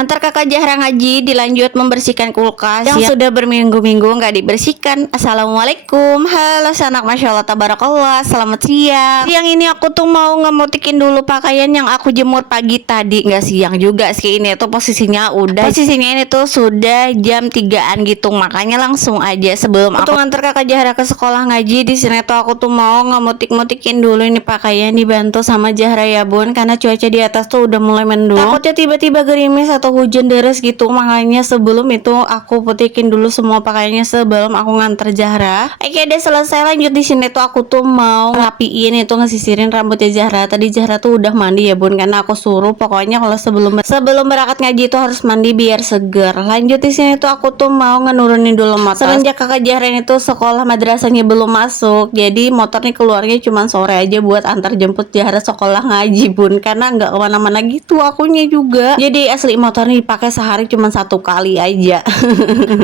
Antar kakak Zahra ngaji dilanjut membersihkan kulkas yang sudah berminggu-minggu nggak dibersihkan. Assalamualaikum, halo sanak, masya Allah, tabarakallah, selamat siang. Siang ini aku tuh mau ngemotikin dulu pakaian yang aku jemur pagi tadi, nggak siang juga sih, ini tuh posisinya ini tuh sudah jam 3-an gitu, makanya langsung aja sebelum aku ngantar kakak Zahra ke sekolah ngaji. Di sini tuh aku tuh mau ngemotik-motikin dulu ini pakaian, dibantu sama Zahra ya bun, karena cuaca di atas tuh udah mulai mendung. Takutnya tiba-tiba gerimis atau hujan deras gitu, makanya sebelum itu aku putikin dulu semua pakaiannya sebelum aku nganter Zahra. Oke, udah selesai. Lanjut di sini tuh aku tuh mau rapiin itu, ngesisirin rambutnya Zahra. Tadi Zahra tuh udah mandi ya bun, karena aku suruh pokoknya kalau sebelum berangkat ngaji itu harus mandi biar seger. Lanjut di sini tuh aku tuh mau ngenurunin dulu motor. Semenjak kakak Zahra itu sekolah madrasahnya belum masuk, jadi motor nih keluarnya cuma sore aja buat antar jemput Zahra sekolah ngaji bun, karena nggak kemana-mana gitu akunya juga. Jadi asli motor nih dipakai sehari cuma 1 kali aja.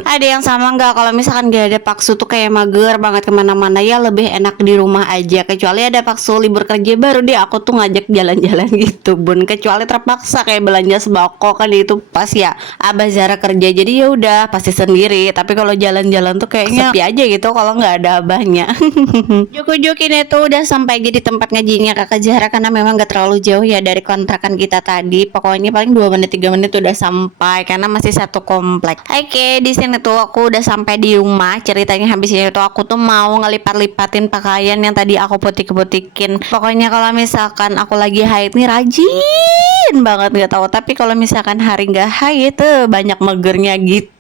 Ada yang sama nggak kalau misalkan gak ada paksu tuh kayak mager banget kemana-mana, ya lebih enak di rumah aja. Kecuali ada paksu libur kerja baru deh aku tuh ngajak jalan-jalan gitu bun. Kecuali terpaksa kayak belanja sembako kan, itu pas ya abah Zahra kerja, jadi ya udah pasti sendiri. Tapi kalau jalan-jalan tuh kayaknya sepi aja gitu kalau nggak ada abahnya. Juk-juk ini tuh udah sampai di tempat ngajinya kakak Zahra, karena memang gak terlalu jauh ya dari kontrakan kita tadi. Pokoknya paling 2 menit 3 menit udah sampai, karena masih satu komplek. Oke, di sini tuh aku udah sampai di rumah. Ceritanya habis ini tuh aku tuh mau ngelipat-lipatin pakaian yang tadi aku putik-putikin. Pokoknya kalau misalkan aku lagi haid nih rajin banget, nggak tahu. Tapi kalau misalkan hari nggak haid tuh banyak magernya gitu.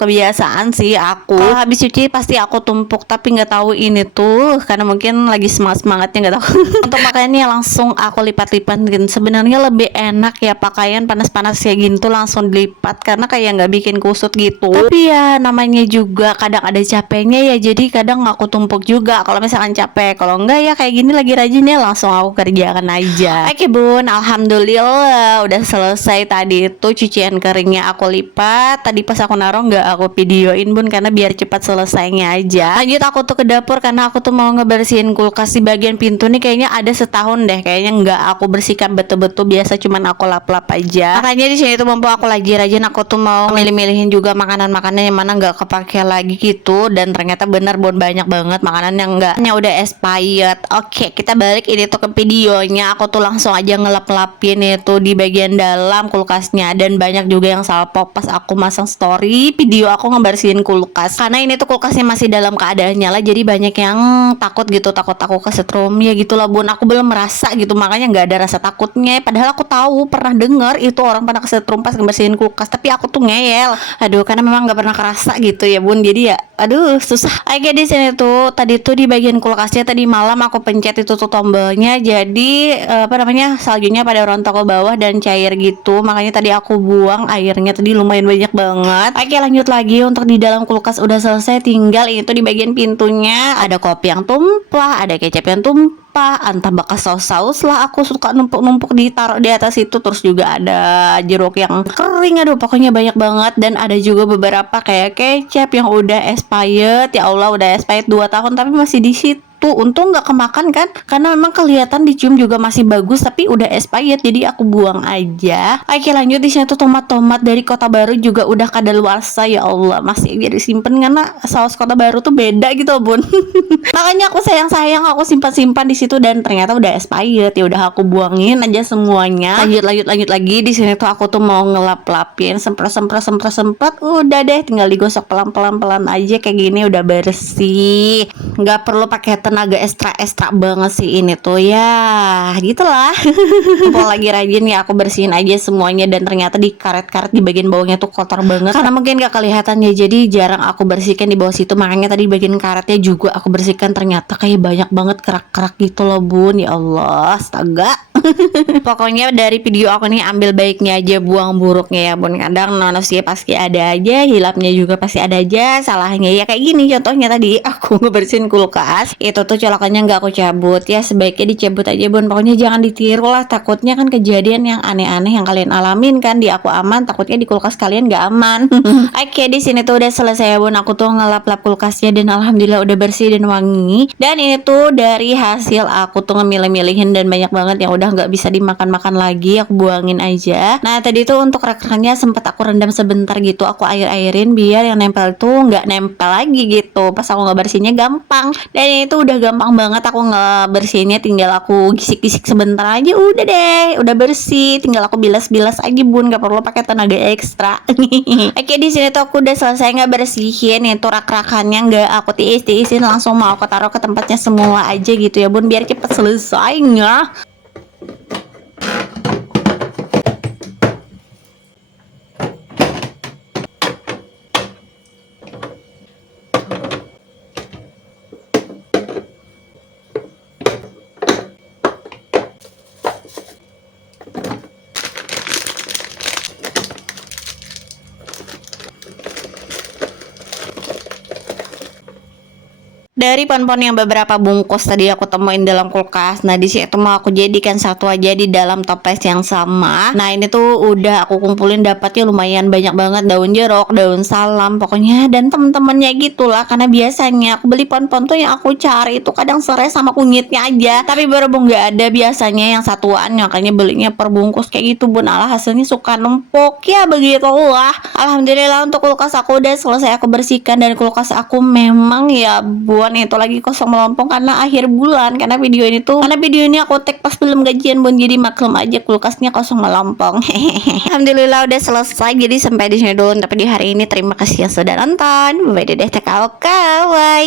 Kebiasaan sih aku. Kalau habis cuci pasti aku tumpuk, tapi nggak tahu ini tuh karena mungkin lagi semangatnya nggak tahu. Untuk pakaiannya langsung aku lipat-lipatin. Sebenarnya lebih enak ya pakaian panas-panas kayak gini tuh langsung dilipat, karena kayak nggak bikin kusut gitu. Tapi ya namanya juga kadang ada capeknya ya, jadi kadang aku tumpuk juga kalau misalkan capek. Kalau enggak ya kayak gini lagi rajin ya langsung aku kerjakan aja. Oke bun, alhamdulillah udah selesai. Tadi itu cucian keringnya aku lipat. Tadi pas aku naruh nggak aku videoin bun, karena biar cepat selesainya aja. Lanjut aku tuh ke dapur, karena aku tuh mau ngebersihin kulkas di bagian pintu nih. Kayaknya ada setahun deh kayaknya nggak aku bersihkan betul-betul, biasa cuman aku lap-lap aja. Makanya di sini tuh mumpung aku lagi rajin, aku tuh mau milih-milihin juga makanan-makanan yang mana nggak kepake lagi gitu. Dan ternyata bener bun, banyak banget makanan yang nggaknya udah expired. Oke, kita balik ini tuh ke videonya. Aku tuh langsung aja ngelap-lapin itu di bagian dalam kulkasnya, dan banyak juga yang salpok pas aku masang story video aku ngebersihin kulkas, karena ini tuh kulkasnya masih dalam keadaan nyala, jadi banyak yang takut gitu, takut aku kesetrum ya gitulah bun. Aku belum merasa gitu, makanya nggak ada rasa takutnya. Padahal aku tahu pernah dengar itu orang pada kesetrum pas ngebersihin kulkas, tapi aku tuh ngeyel. Aduh, karena memang nggak pernah kerasa gitu ya bun, jadi ya aduh susah. Oke, di sini tuh tadi tuh di bagian kulkasnya tadi malam aku pencet itu tuh tombolnya, jadi saljunya pada rontok ke bawah dan cair gitu, makanya tadi aku buang airnya tadi lumayan banyak banget. Oke, lanjut lagi. Untuk di dalam kulkas udah selesai, tinggal ini tuh di bagian pintunya ada kopi yang tumpah, ada kecap yang tumpah, entah bekas saus-saus lah, aku suka numpuk-numpuk ditaruh di atas itu. Terus juga ada jeruk yang kering, aduh pokoknya banyak banget. Dan ada juga beberapa kayak kecap yang udah expired, ya Allah udah expired 2 tahun tapi masih di situ. Untung nggak kemakan kan, karena memang kelihatan dicium juga masih bagus, tapi udah expired jadi aku buang aja. Oke, lanjut di sini tuh tomat-tomat dari Kota Baru juga udah kadaluarsa, ya Allah masih jadi simpen, karena saus Kota Baru tuh beda gitu bun. Makanya aku sayang aku simpan di situ, dan ternyata udah expired. Ya udah aku buangin aja semuanya. Lanjut lagi. Di sini tuh aku tuh mau ngelap-lapin, semprot, udah deh tinggal digosok pelan-pelan aja kayak gini udah bersih. Nggak perlu pakai tenaga ekstra banget sih ini tuh ya, gitulah. Kalau lagi rajin ya aku bersihin aja semuanya, dan ternyata di karet-karet di bagian bawahnya tuh kotor banget, karena mungkin gak kelihatan ya, jadi jarang aku bersihkan di bawah situ. Makanya tadi bagian karetnya juga aku bersihkan, ternyata kayak banyak banget kerak-kerak gitu loh bun. Ya Allah, astaga. Pokoknya dari video aku nih ambil baiknya aja, buang buruknya ya bun. Kadang manusia pasti ada aja, hilapnya juga pasti ada aja, salahnya ya kayak gini. Contohnya tadi aku ngebersihin kulkas, itu tuh colokannya nggak aku cabut, ya sebaiknya dicabut aja bun. Pokoknya jangan ditiru lah, takutnya kan kejadian yang aneh-aneh yang kalian alamin kan. Di aku aman, takutnya di kulkas kalian nggak aman. Oke, di sini tuh udah selesai ya bun, aku tuh ngelap-lap kulkasnya, dan alhamdulillah udah bersih dan wangi. Dan ini tuh dari hasil aku tuh ngemilih-milihin, dan banyak banget yang udah udah nggak bisa dimakan-makan lagi, aku buangin aja. Nah tadi tuh untuk rak-raknya sempat aku rendam sebentar gitu, aku air-airin biar yang nempel tuh nggak nempel lagi gitu. Pas aku ngebersihinnya gampang, dan itu udah gampang banget aku ngebersihinnya, tinggal aku gisik-gisik sebentar aja udah deh, udah bersih. Tinggal aku bilas-bilas aja bun, nggak perlu pakai tenaga ekstra. Oke, di sini tuh aku udah selesai ngebersihin itu rak-rakannya, nggak aku tiis-tiisin, langsung mau aku taruh ke tempatnya semua aja gitu ya bun, biar cepet selesainya. Dari pon-pon yang beberapa bungkus tadi aku temuin dalam kulkas, nah di situ mau aku jadikan satu aja di dalam toples yang sama. Nah ini tuh udah aku kumpulin, dapatnya lumayan banyak banget, daun jeruk, daun salam, pokoknya dan temen-temennya gitulah. Karena biasanya aku beli pon-pon tuh yang aku cari itu kadang serai sama kunyitnya aja, tapi berhubung nggak ada biasanya yang satuan, makanya belinya per bungkus kayak gitu bun. Alah hasilnya suka numpuk ya begitulah. Alhamdulillah untuk kulkas aku udah selesai aku bersihkan, dan kulkas aku memang ya buat itu lagi kosong melompong karena akhir bulan, karena video ini aku tag pas belum gajian bun, jadi maklum aja kulkasnya kosong melompong. Alhamdulillah udah selesai, jadi sampai di sini dulu tapi di hari ini. Terima kasih yang sudah nonton, bye dadah, kawan.